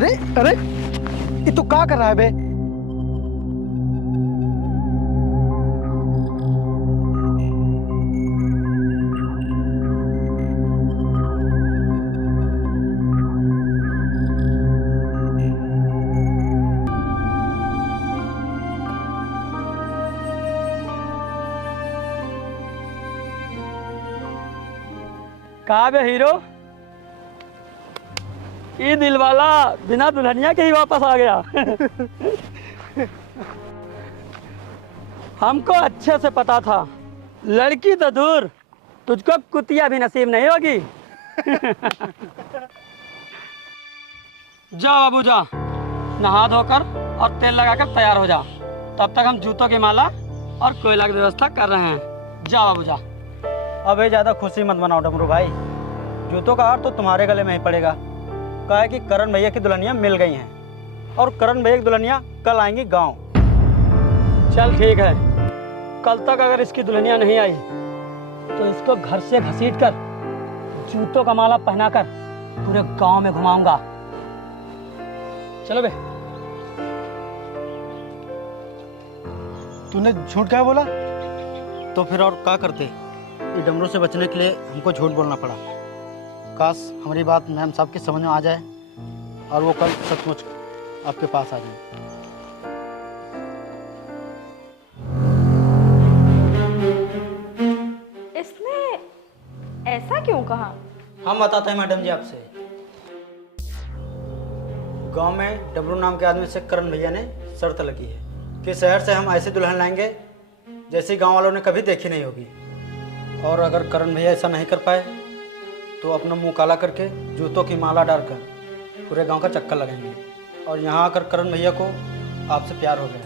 अरे अरे ये तू क्या कर रहा है बे? कहा बे हीरो, ये दिल वाला बिना दुल्हनिया के ही वापस आ गया। हमको अच्छे से पता था, लड़की तो दूर, तुझको कुतिया भी नसीब नहीं होगी। जा बाबू जा, नहा धोकर और तेल लगाकर तैयार हो जा। तब तक हम जूतों की माला और कोयला की व्यवस्था कर रहे हैं। जा बाबू जा। अबे ज़्यादा खुशी मत मनाओ डमरू भाई, जूतों का हार तो तुम्हारे गले में ही पड़ेगा। कहा है कि करण भैया की दुल्हनियाँ मिल गई हैं और करण भैया की दुल्हनियाँ कल आएंगी गांव। चल ठीक है, कल तक अगर इसकी दुल्हनियाँ नहीं आई तो इसको घर से घसीट कर जूतों का माला पहनाकर पूरे गांव में घुमाऊंगा। चलो बे। तूने झूठ क्या बोला? तो फिर और क्या करते, ये डमरू से बचने के लिए हमको झूठ बोलना पड़ा। काश हमारी बात मैम साहब की समझ में आ जाए और वो कल सचमुच आपके पास आ जाए। इसने ऐसा क्यों कहा? हम बताते हैं मैडम जी आपसे। गांव में डमरू नाम के आदमी से करण भैया ने शर्त लगी है कि शहर से हम ऐसी दुल्हन लाएंगे जैसी गांव वालों ने कभी देखी नहीं होगी। और अगर करण भैया ऐसा नहीं कर पाए तो अपना मुंह काला करके जूतों की माला डालकर पूरे गांव का चक्कर लगाएंगे। और यहाँ आकर करण भैया को आपसे प्यार हो गया।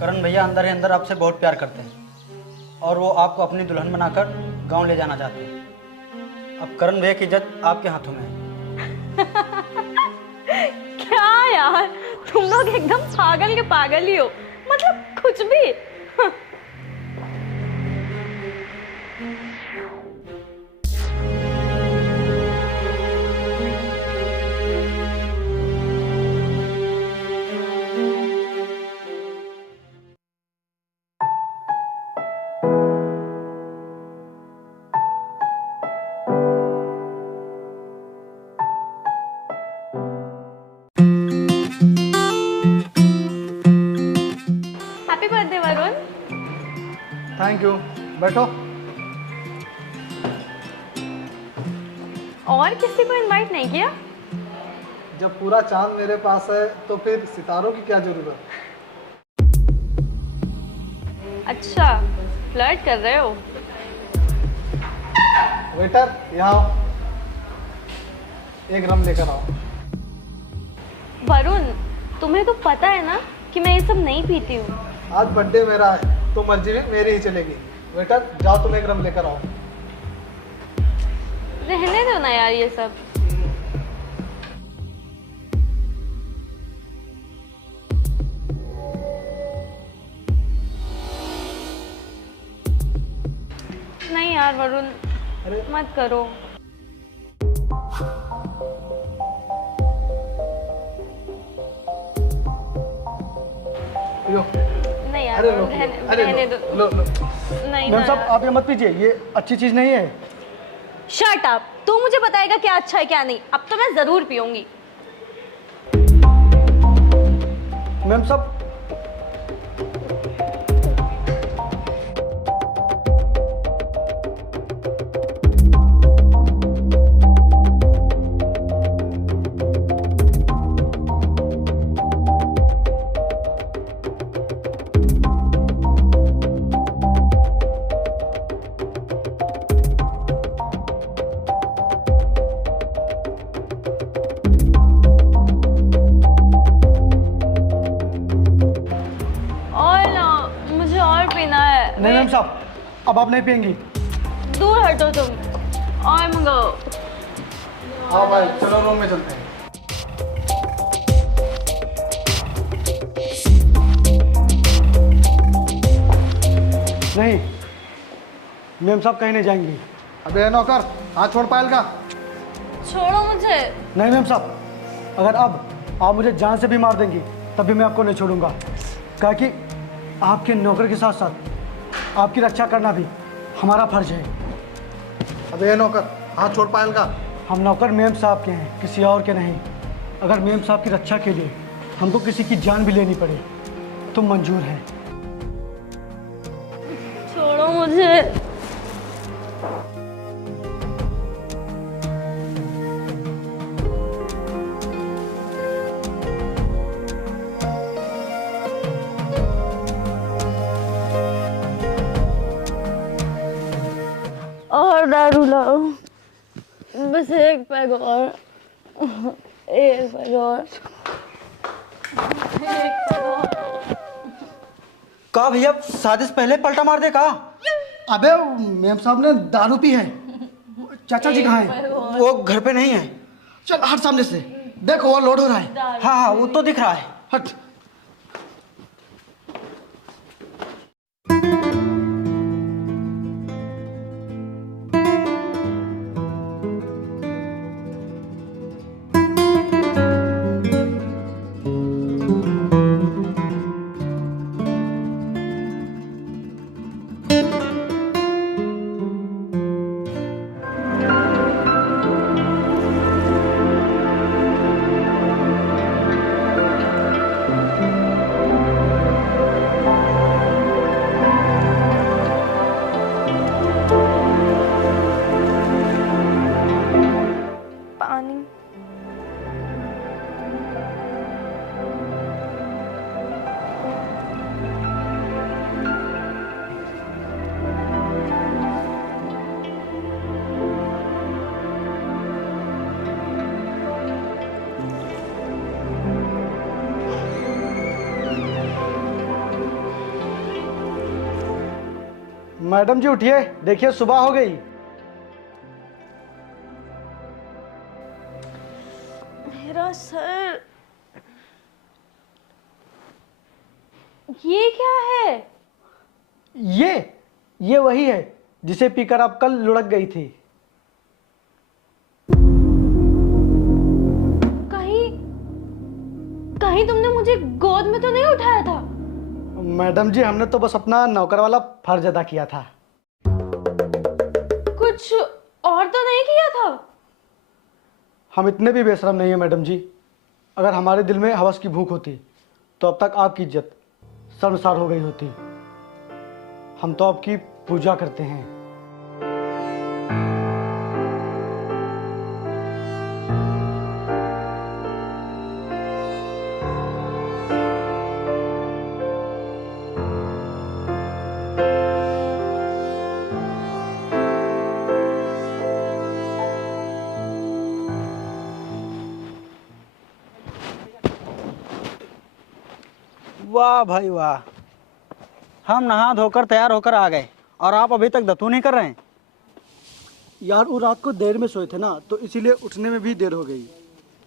करण भैया अंदर ही अंदर आपसे बहुत प्यार करते हैं और वो आपको अपनी दुल्हन बनाकर गांव ले जाना चाहते हैं। अब करण भैया की इज्जत आपके हाथों में है। क्या यार, तुम लोग एकदम पागल के पागल ही हो, मतलब कुछ भी। Happy birthday Varun. Thank you, बैठो। और किसी को इनवाइट नहीं किया? जब पूरा चांद मेरे पास है तो फिर सितारों की क्या जरूरत? अच्छा, फ्लर्ट कर रहे हो? वेटर, यहाँ आओ, एक रम लेकर आओ। वरुण, तुम्हें तो पता है ना कि मैं ये सब नहीं पीती हूँ। आज बर्थडे मेरा है तो मर्जी भी मेरी ही चलेगी। वेटर, जाओ तुम एक रम लेकर आओ। रहने दो ना यार ये सब। नहीं यार वरुण, मत करो। लो। नहीं यार अरे लो, रहने दो। लो लो। नहीं मैम ना साहब, यार। आप ये मत पीजिए, ये अच्छी चीज नहीं है। शट अप, तू मुझे बताएगा क्या अच्छा है क्या नहीं। अब तो मैं जरूर पीऊंगी। मैम साहब, नहीं मैम साहब, अब आप नहीं पियेंगी। दूर हटो तुम। और मंगाओ। हाँ भाई, चलो रूम में चलते हैं। नहीं, मैम साहब कहीं नहीं जाएंगी। अबे नौकर, हाथ छोड़ पायल का। छोड़ो मुझे। नहीं मैम साहब, अगर अब आप मुझे जान से भी मार देंगी तब भी मैं आपको नहीं छोड़ूंगा, क्या कि आपके नौकर के साथ साथ आपकी रक्षा करना भी हमारा फर्ज है। अबे ये नौकर, हाथ छोड़ पायल का। हम नौकर मेम साहब के हैं, किसी और के नहीं। अगर मेम साहब की रक्षा के लिए हमको किसी की जान भी लेनी पड़े तो मंजूर है। छोड़ो मुझे। और दारू लाओ, बस एक पैग और, एक पैग और, एक पैग और। का भैया शादी से पहले पलटा मार दे का? अबे मेम साहब ने दारू पी है। चाचा जी कहाँ हैं? वो घर पे नहीं है। चल हट सामने से, देखो वो लोड हो रहा है। हाँ हाँ वो तो दिख रहा है। हट। पानी। मैडम जी उठिए, देखिए सुबह हो गई। मेरा सर। ये क्या है? ये वही है जिसे पीकर आप कल लुढ़क गई थी। कहीं कहीं तुमने मुझे गोद में तो नहीं उठाया था? मैडम जी हमने तो बस अपना नौकर वाला फर्ज अदा किया था। कुछ और तो नहीं किया था? हम इतने भी बेशरम नहीं है मैडम जी। अगर हमारे दिल में हवस की भूख होती तो अब तक आपकी इज्जत शर्मसार हो गई होती। हम तो आपकी पूजा करते हैं। वाह भाई वाह, हम नहा धोकर तैयार होकर आ गए और आप अभी तक दतू नहीं कर रहे हैं। यार वो रात को देर में सोए थे ना, तो इसीलिए उठने में भी देर हो गई।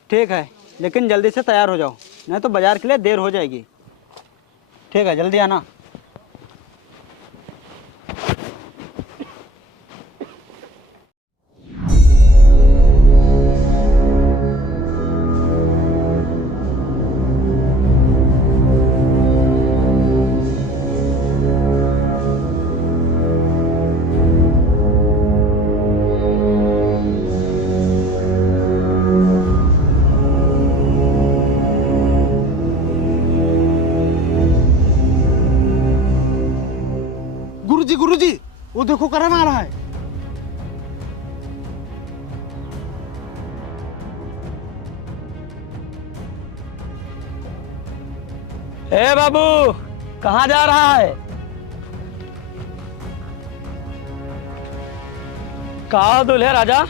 ठीक है, लेकिन जल्दी से तैयार हो जाओ, नहीं तो बाजार के लिए देर हो जाएगी। ठीक है, जल्दी आना। गुरुजी, वो देखो करण आ रहा है। ए बाबू, कहाँ जा रहा है? कहा दुल्हे राजा,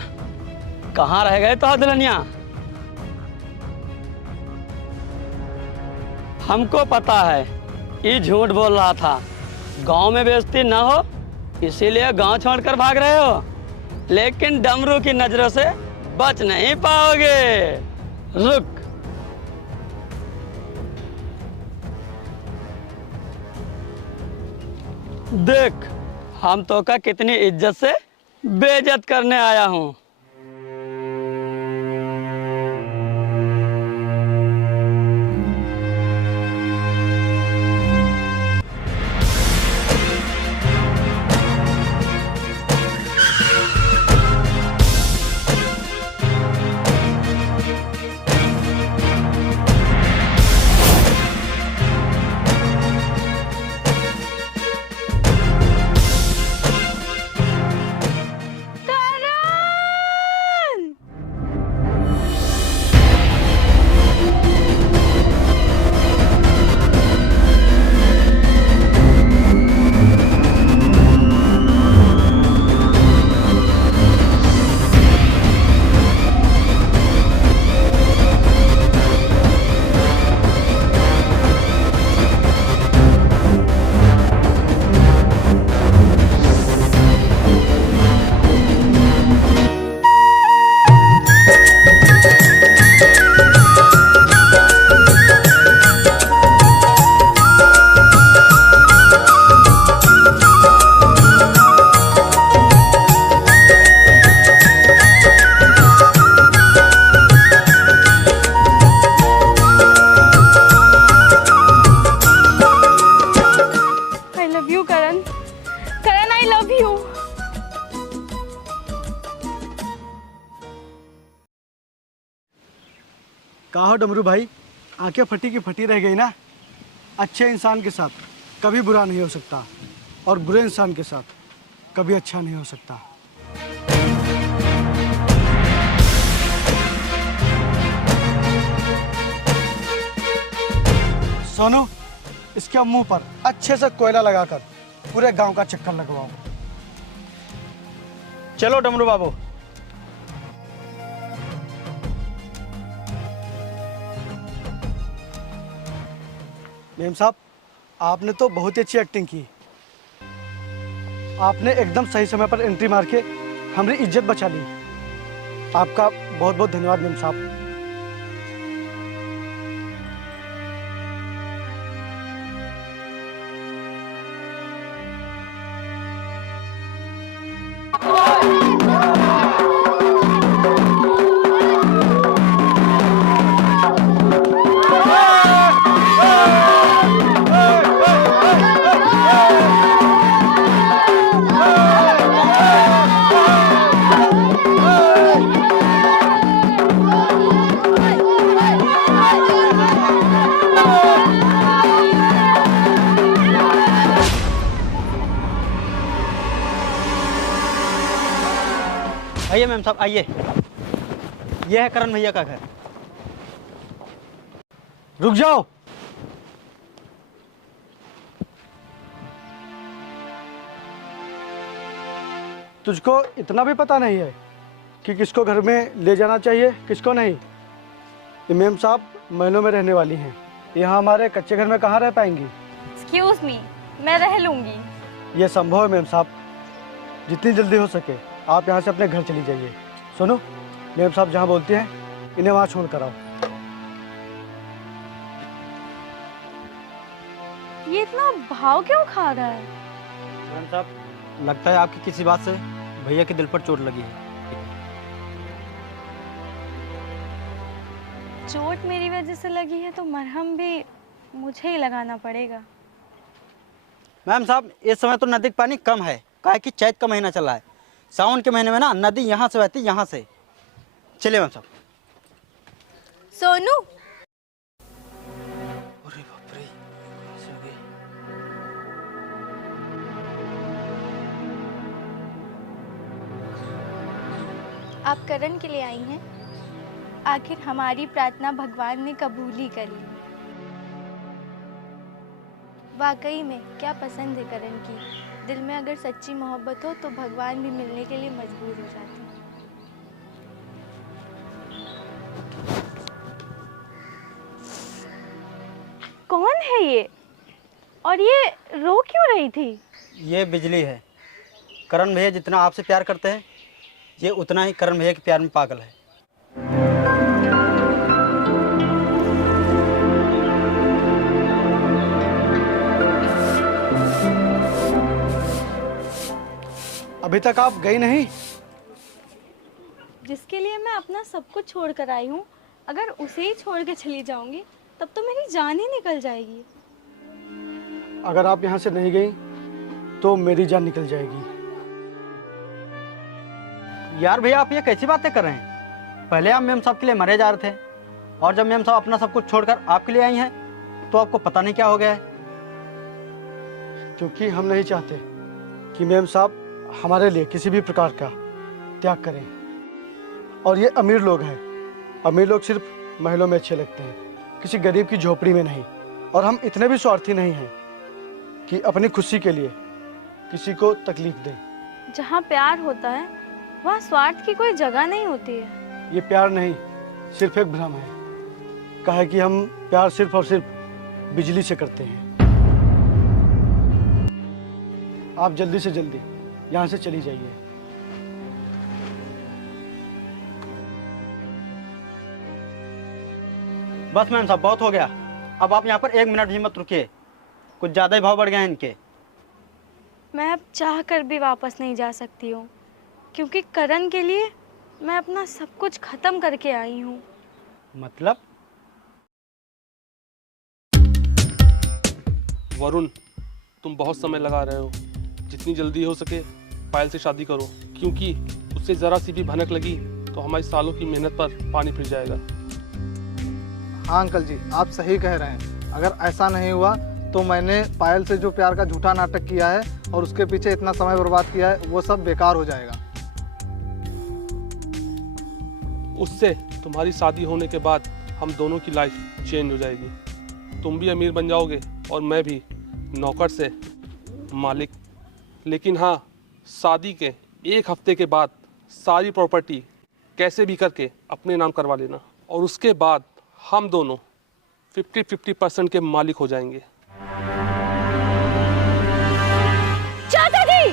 कहाँ रह गए तो दुल्हनिया? हमको पता है ये झूठ बोल रहा था, गांव में बेइज्जती ना हो इसीलिए गांव छोड़कर भाग रहे हो, लेकिन डमरू की नजरों से बच नहीं पाओगे। रुक, देख हम तो का कितनी इज्जत से बेइज्जत करने आया हूं। आई लव यू। कहा हो डमरू भाई, आंखें फटी की फटी रह गई ना। अच्छे इंसान के साथ कभी बुरा नहीं हो सकता और बुरे इंसान के साथ कभी अच्छा नहीं हो सकता। सोनू, इसके मुंह पर अच्छे से कोयला लगाकर पूरे गांव का चक्कर लगवाओ। चलो डमरू बाबू। मेम साहब, आपने तो बहुत ही अच्छी एक्टिंग की। आपने एकदम सही समय पर एंट्री मार के हमारी इज्जत बचा ली। आपका बहुत बहुत धन्यवाद मेम साहब। आइए मैम साहब आइए, यह है करण भैया का घर। रुक जाओ। तुझको इतना भी पता नहीं है कि किसको घर में ले जाना चाहिए, किसको नहीं। ये मेम साहब महलों में रहने वाली हैं। यहाँ हमारे कच्चे घर में कहाँ रह पाएंगी। एक्सक्यूज मी, मैं रह लूंगी। ये संभव है मेम साहब। जितनी जल्दी हो सके आप यहाँ से अपने घर चली जाइए। सुनो, मेम साहब जहाँ बोलती हैं इन्हें वहाँ छोड़ कर आओ। ये इतना भाव क्यों खा रहा है? मैम साहब, लगता है आपकी किसी बात से भैया के दिल पर चोट लगी है। चोट मेरी वजह से लगी है तो मरहम भी मुझे ही लगाना पड़ेगा। मैम साहब, इस समय तो नदी का पानी कम है, काहे कि चैत का महीना चला है। सावन के महीने में ना नदी यहाँ से बहती, यहाँ से। चलिए मैम साहब। सोनू, अरे बाप रे, कहाँ से आ गई? आप करण के लिए आई हैं? आखिर हमारी प्रार्थना भगवान ने कबूल ही कर ली। वाकई में क्या पसंद है करण की। दिल में अगर सच्ची मोहब्बत हो तो भगवान भी मिलने के लिए मजबूर हो जाते हैं। कौन है ये? और ये रो क्यों रही थी? ये बिजली है। करण भैया जितना आपसे प्यार करते हैं, ये उतना ही करण भैया के प्यार में पागल है। अभी तक आप गई नहीं? जिसके लिए मैं अपना सब कुछ छोड़ कर आई हूँ, अगर उसे ही छोड़ के चली जाऊंगी तब तो मेरी जान ही निकल जाएगी। अगर आप यहाँ से नहीं गई तो मेरी जान निकल जाएगी। यार भैया, आप ये कैसी बातें कर रहे हैं? पहले आप मेम साहब के लिए मरे जा रहे थे, और जब मेम साहब अपना सब कुछ छोड़कर आपके लिए आई हैं तो आपको पता नहीं क्या हो गया है। क्योंकि हम नहीं चाहते कि मेम साहब हमारे लिए किसी भी प्रकार का त्याग करें। और ये अमीर लोग हैं। अमीर लोग सिर्फ महलों में अच्छे लगते हैं, किसी गरीब की झोपड़ी में नहीं। और हम इतने भी स्वार्थी नहीं हैं कि अपनी खुशी के लिए किसी को तकलीफ दें। जहाँ प्यार होता है वहाँ स्वार्थ की कोई जगह नहीं होती है। ये प्यार नहीं, सिर्फ एक भ्रम है। कहा है कि हम प्यार सिर्फ और सिर्फ बिजली से करते हैं। आप जल्दी से जल्दी यहाँ से चली जाइए। बस मैम साहब, बहुत हो गया। अब आप यहाँ पर 1 मिनट भी मत रुकिए, कुछ ज़्यादा ही भाव बढ़ गए हैं इनके। मैं अब चाह कर भी वापस नहीं जा सकती हूँ, क्योंकि करण के लिए मैं अपना सब कुछ खत्म करके आई हूँ। मतलब? वरुण, तुम बहुत समय लगा रहे हो। जितनी जल्दी हो सके पायल से शादी करो, क्योंकि उससे ज़रा सी भी भनक लगी तो हमारी सालों की मेहनत पर पानी फिर जाएगा। हाँ अंकल जी, आप सही कह रहे हैं। अगर ऐसा नहीं हुआ तो मैंने पायल से जो प्यार का झूठा नाटक किया है और उसके पीछे इतना समय बर्बाद किया है, वो सब बेकार हो जाएगा। उससे तुम्हारी शादी होने के बाद हम दोनों की लाइफ चेंज हो जाएगी। तुम भी अमीर बन जाओगे और मैं भी नौकर से मालिक। लेकिन हाँ, शादी के 1 हफ्ते के बाद सारी प्रॉपर्टी कैसे भी करके अपने नाम करवा लेना, और उसके बाद हम दोनों 50-50% के मालिक हो जाएंगे। चाचा जी!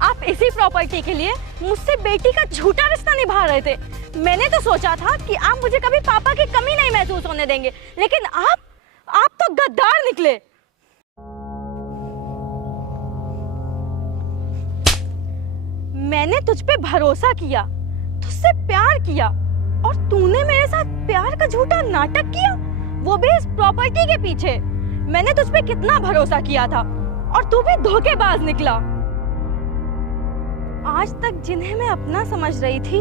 आप इसी प्रॉपर्टी के लिए मुझसे बेटी का झूठा रिश्ता निभा रहे थे। मैंने तो सोचा था कि आप मुझे कभी पापा की कमी नहीं महसूस होने देंगे, लेकिन आप तो गद्दार निकले। मैंने तुझ पे भरोसा किया, तुझसे प्यार किया, और तूने मेरे साथ प्यार का झूठा नाटक किया, वो भी इस प्रॉपर्टी के पीछे। मैंने तुझ पे कितना भरोसा किया था और तू भी धोखेबाज निकला। आज तक जिन्हें मैं अपना समझ रही थी,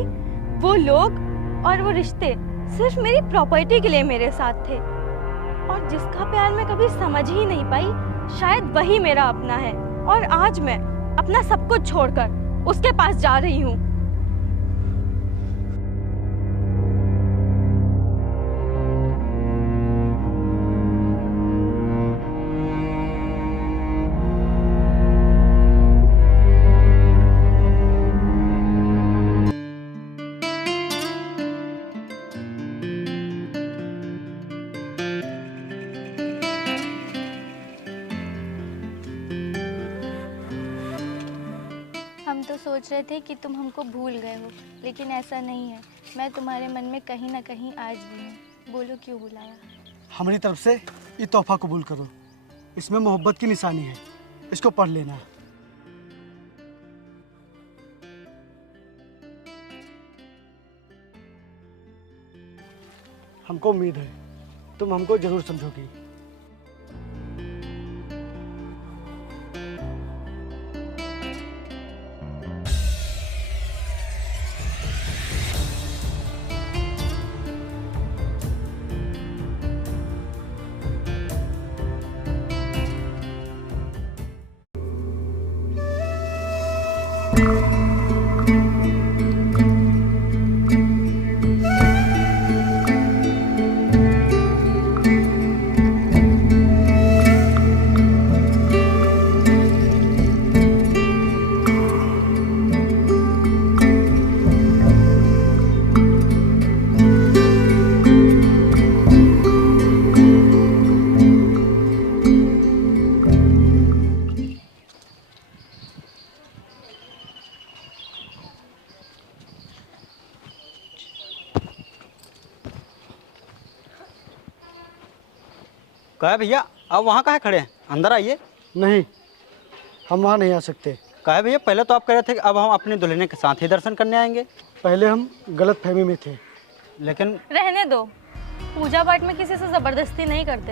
वो लोग और वो रिश्ते सिर्फ मेरी प्रॉपर्टी के लिए मेरे साथ थे, और जिसका प्यार मैं कभी समझ ही नहीं पाई, शायद वही मेरा अपना है। और आज मैं अपना सब कुछ छोड़कर उसके पास जा रही हूँ। हम तो सोच रहे थे कि तुम हमको भूल गए हो, लेकिन ऐसा नहीं है। मैं तुम्हारे मन में कहीं ना कहीं आज भी हूँ। बोलो क्यों बुलाया? हमारी तरफ से ये तोहफा कबूल करो। इसमें मोहब्बत की निशानी है, इसको पढ़ लेना। हमको उम्मीद है तुम हमको जरूर समझोगी। कहा है भैया, आप वहाँ काहे खड़े हैं? अंदर आइए। नहीं, हम वहाँ नहीं आ सकते। कहा है भैया, पहले तो आप कह रहे थे कि अब हम अपने दुल्हन के साथ ही दर्शन करने आएंगे। पहले हम गलत फहमी में थे, लेकिन रहने दो, पूजा पाठ में किसी से जबरदस्ती नहीं करते।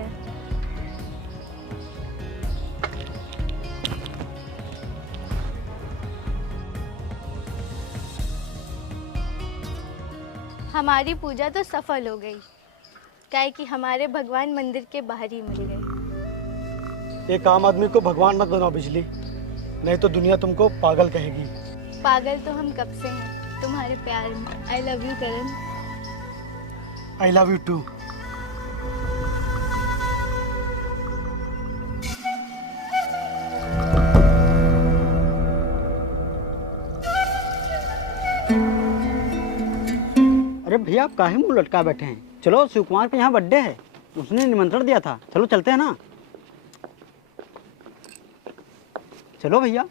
हमारी पूजा तो सफल हो गई, काहे कि हमारे भगवान मंदिर के बाहर ही मिल गए। एक आम आदमी को भगवान मत बनाओ बिजली, नहीं तो दुनिया तुमको पागल कहेगी। पागल तो हम कब से हैं तुम्हारे प्यार में। I love you Karan. I love you too. अरे भैया, आप काहे मुंह लटका बैठे हैं? चलो, शिव कुमार के यहाँ बर्थडे है, उसने निमंत्रण दिया था। चलो चलते हैं ना। चलो भैया।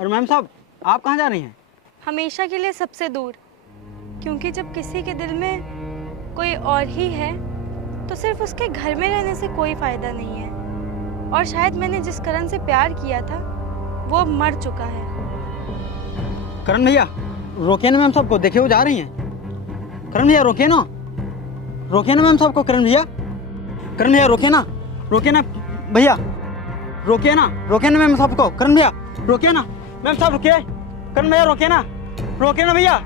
और मैम साहब, आप कहाँ जा रही हैं? हमेशा के लिए सबसे दूर, क्योंकि जब किसी के दिल में कोई और ही है तो सिर्फ उसके घर में रहने से कोई फायदा नहीं है। और शायद मैंने जिस करण से प्यार किया था वो अब मर चुका है। करण भैया रोकिए ना मैम साहब को, देखिए वो जा रही हैं। करण भैया रोकिए ना, रोकिए ना मैम साहब को। करण भैया रोकिए ना, रोकिए ना भैया, रोकिए ना मैम साहब को। करण भैया रोकिए ना, मैम साहब रुकिए। करण भैया रोकिए ना भैया,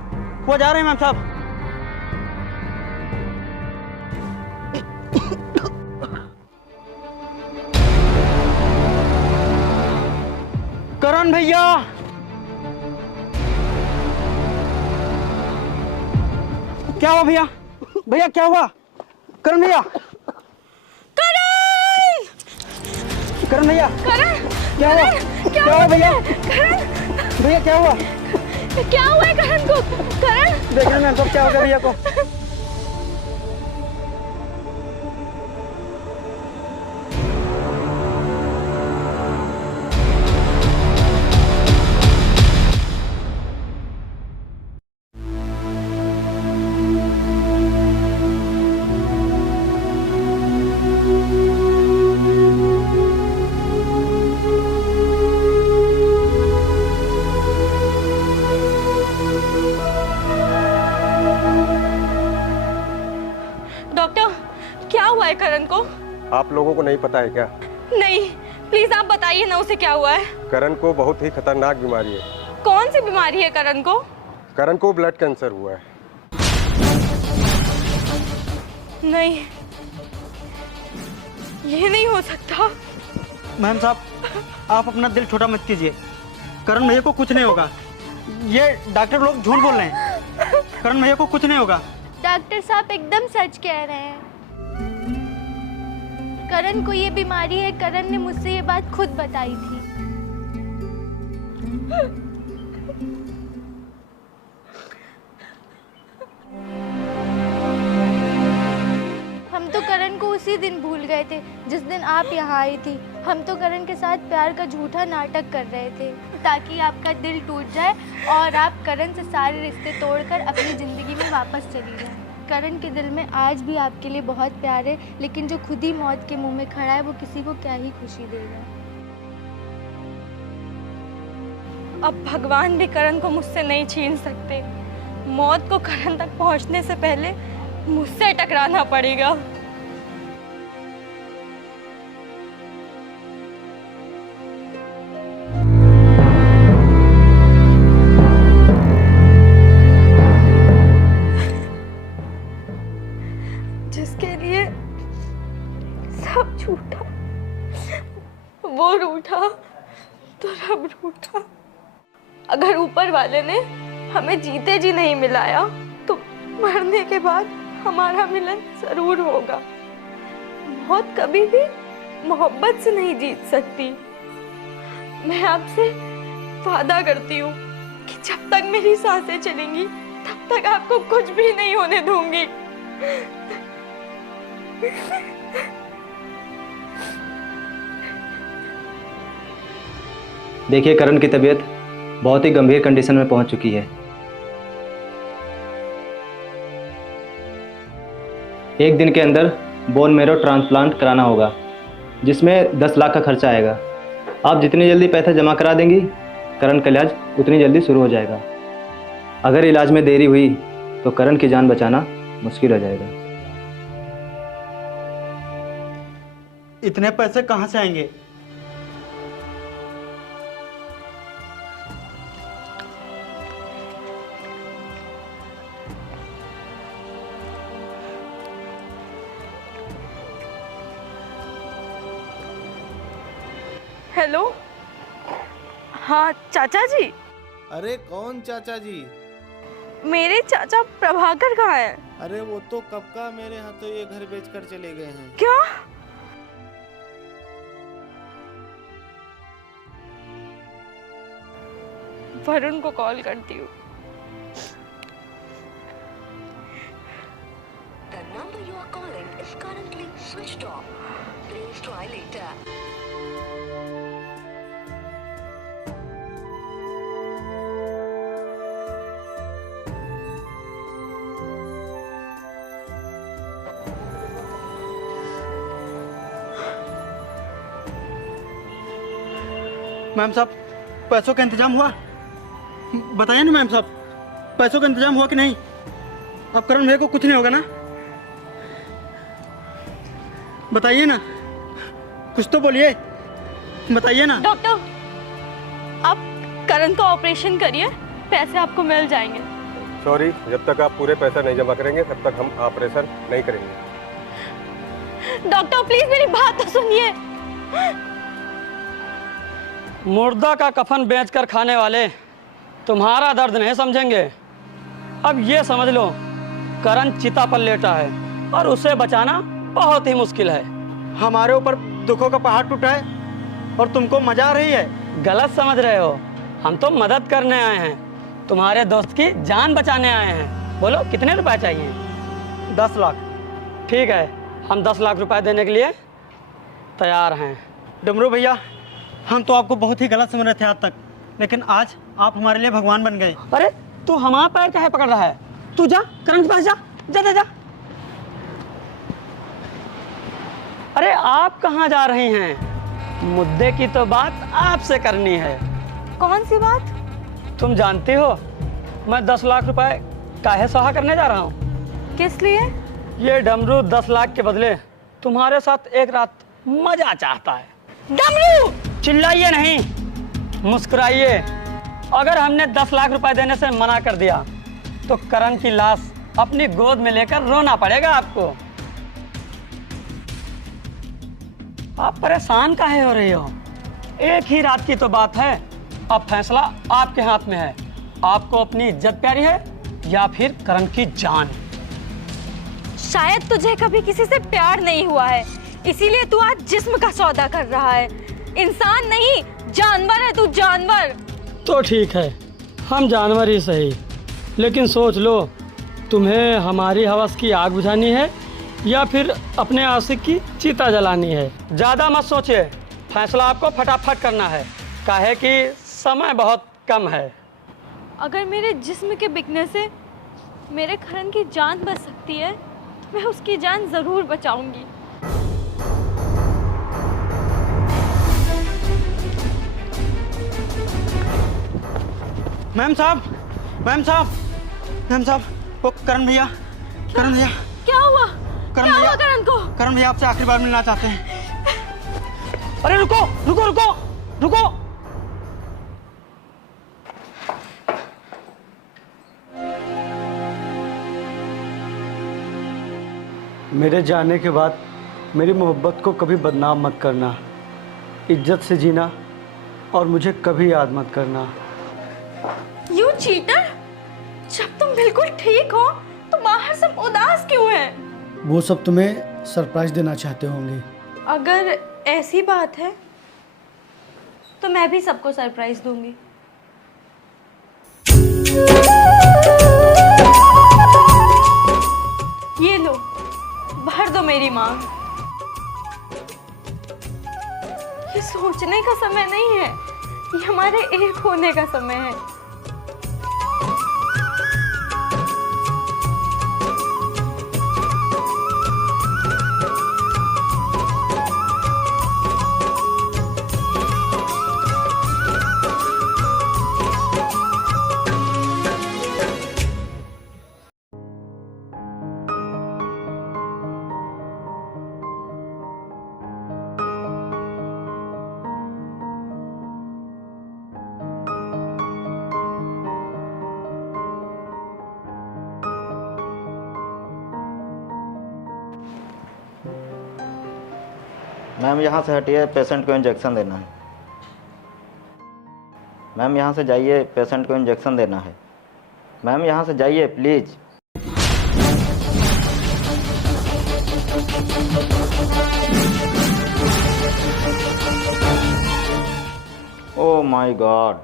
वो जा रहे हैं मैम साहब। करण भैया, क्या हुआ भैया? भैया क्या हुआ? करण भैया, करण भैया, क्या हुआ? क्या हुआ भैया? भैया क्या हुआ? क्या हुआ है करण को? करण देखना मैम साहब क्या हो गया भैया को। डॉक्टर, क्या हुआ है करण को? आप लोगों को नहीं पता है क्या? नहीं, प्लीज आप बताइए ना उसे क्या हुआ है। करण को बहुत ही खतरनाक बीमारी है। कौन सी बीमारी है करण को? करण को ब्लड कैंसर हुआ है। नहीं, ये नहीं हो सकता। मैम साहब आप अपना दिल छोटा मत कीजिए, करण भैया को कुछ नहीं होगा। ये डॉक्टर लोग झूठ बोल रहे हैं, करण भैया को कुछ नहीं होगा। डॉक्टर साहब एकदम सच कह रहे हैं। करण को ये बीमारी है, करण ने मुझसे ये बात खुद बताई थी। हम तो करण को उसी दिन भूल गए थे जिस दिन आप यहाँ आई थी। हम तो करण के साथ प्यार का झूठा नाटक कर रहे थे ताकि आपका दिल टूट जाए और आप करण से सारे रिश्ते तोड़कर अपनी ज़िंदगी में वापस चली जाएं। करण के दिल में आज भी आपके लिए बहुत प्यार है, लेकिन जो खुद ही मौत के मुंह में खड़ा है वो किसी को क्या ही खुशी देगा। अब भगवान भी करण को मुझसे नहीं छीन सकते। मौत को करण तक पहुंचने से पहले मुझसे टकराना पड़ेगा। जिसके लिए सब झूठा, वो रूठा तो रब रूठा। अगर ऊपर वाले ने हमें जीते जी नहीं मिलाया तो मरने के बाद हमारा मिलन जरूर होगा। मौत कभी भी मोहब्बत से नहीं जीत सकती। मैं आपसे वादा करती हूँ कि जब तक मेरी सांसें चलेंगी तब तक आपको कुछ भी नहीं होने दूंगी। देखिए, करण की तबीयत बहुत ही गंभीर कंडीशन में पहुंच चुकी है। एक दिन के अंदर बोन मैरो ट्रांसप्लांट कराना होगा, जिसमें 10 लाख का खर्चा आएगा। आप जितनी जल्दी पैसा जमा करा देंगी, करण का इलाज उतनी जल्दी शुरू हो जाएगा। अगर इलाज में देरी हुई तो करण की जान बचाना मुश्किल हो जाएगा। इतने पैसे कहाँ से आएंगे? हेलो, हाँ चाचा जी। अरे कौन चाचा जी? मेरे चाचा प्रभाकर कहाँ है? अरे वो तो कब का मेरे हाथों ये घर बेचकर चले गए हैं। क्या? वरुण को कॉल करती हूँ। The number you are calling is currently switched off. Please try later. Ma'am साहब, पैसों का इंतजाम हुआ? बताइए ना मैम साहब, पैसों का इंतजाम हुआ कि नहीं? अब करण भैया को कुछ नहीं होगा ना? बताइए ना, कुछ तो बोलिए, बताइए ना। डॉक्टर, आप करण का ऑपरेशन करिए, पैसे आपको मिल जाएंगे। सॉरी, जब तक आप पूरे पैसा नहीं जमा करेंगे तब तक हम ऑपरेशन नहीं करेंगे। डॉक्टर प्लीज मेरी बात तो सुनिए। मुर्दा का कफन बेचकर खाने वाले तुम्हारा दर्द नहीं समझेंगे। अब ये समझ लो, करण चिता पर लेटा है और उसे बचाना बहुत ही मुश्किल है। हमारे ऊपर दुखों का पहाड़ टूटा है और तुमको मजा आ रही है। गलत समझ रहे हो, हम तो मदद करने आए हैं, तुम्हारे दोस्त की जान बचाने आए हैं। बोलो कितने रुपए चाहिए? 10 लाख। ठीक है, हम 10 लाख रुपए देने के लिए तैयार हैं। डमरू भैया, हम तो आपको बहुत ही गलत समझ रहे थे आज तक, लेकिन आज आप हमारे लिए भगवान बन गए। अरे तू हमारा पैर काहे पकड़ रहा है? तू जा करण के पास जा, जा जा जा। अरे आप कहाँ जा रही हैं? मुद्दे की तो बात आपसे करनी है। कौन सी बात? तुम जानती हो मैं 10 लाख रुपए काहे सहा करने जा रहा हूँ? किस लिए? ये डमरू 10 लाख के बदले तुम्हारे साथ एक रात मजा चाहता है। डमरू! चिल्लाइए नहीं, मुस्कुराइए। अगर हमने 10 लाख रुपए देने से मना कर दिया तो करण की लाश अपनी गोद में लेकर रोना पड़ेगा आपको। आप परेशान काहे हो रही हो? एक ही रात की तो बात है, अब फैसला आपके हाथ में है। आपको अपनी इज्जत प्यारी है या फिर करण की जान? शायद तुझे कभी किसी से प्यार नहीं हुआ है, इसीलिए तू आज जिस्म का सौदा कर रहा है। इंसान नहीं, जानवर है तू, जानवर। तो ठीक है, हम जानवर ही सही, लेकिन सोच लो, तुम्हें हमारी हवस की आग बुझानी है या फिर अपने आशिक की चिता जलानी है? ज़्यादा मत सोचिए, फैसला आपको फटाफट करना है, काहे कि समय बहुत कम है। अगर मेरे जिस्म के बिकने से मेरे करण की जान बच सकती है तो मैं उसकी जान ज़रूर बचाऊंगी। मैम साहब, मैम साहब, मैम साहब, वो करण भैया, करण भैया। क्या हुआ? करण क्या भैया, हुआ करण को? करण भैया आपसे आखिरी बार मिलना चाहते हैं। अरे रुको रुको रुको रुको। मेरे जाने के बाद मेरी मोहब्बत को कभी बदनाम मत करना, इज्जत से जीना और मुझे कभी याद मत करना। You cheater! जब तुम बिल्कुल ठीक हो तो बाहर सब उदास क्यों हैं? वो सब तुम्हें सरप्राइज देना चाहते होंगे। अगर ऐसी बात है तो मैं भी सबको सरप्राइज दूंगी। ये लो, भर दो मेरी मांग। ये सोचने का समय नहीं है, ये हमारे एक होने का समय है। मैम यहाँ से हटिए, पेशेंट को इंजेक्शन देना है। मैम यहाँ से जाइए, पेशेंट को इंजेक्शन देना है। मैम यहाँ से जाइए प्लीज़। Oh my God.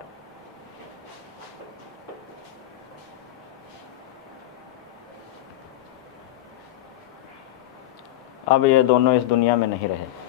अब ये दोनों इस दुनिया में नहीं रहे।